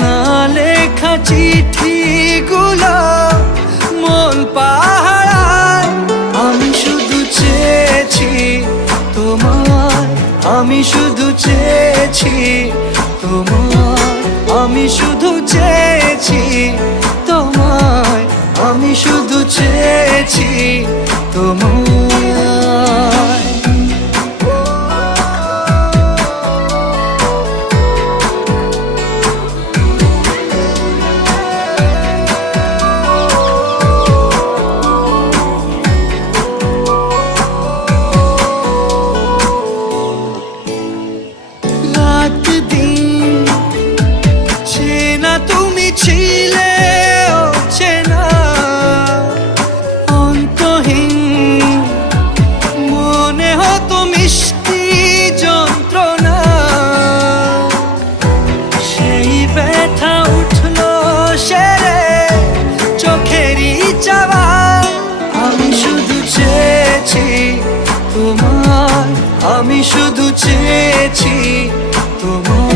না লেখা চিঠিগুলো মন পাহারায়। আমি শুধু চেয়েছি তোমায়, আমি শুধু চেয়েছি তোমায়, আমি শুধু চেয়েছি তোমায়, আমি শুধু চেয়েছি তোমায়। রাত দিন চেনা তুমি ছিলে চেনা, অন্তহীন মনে হতো মিষ্টি যন্ত্রণা। সেই ব্যথা উঠলো সেরে চোখেরই চাওয়া। আমি শুধু চেয়েছি তোমার, আমি শুধু চেয়েছি তোমার।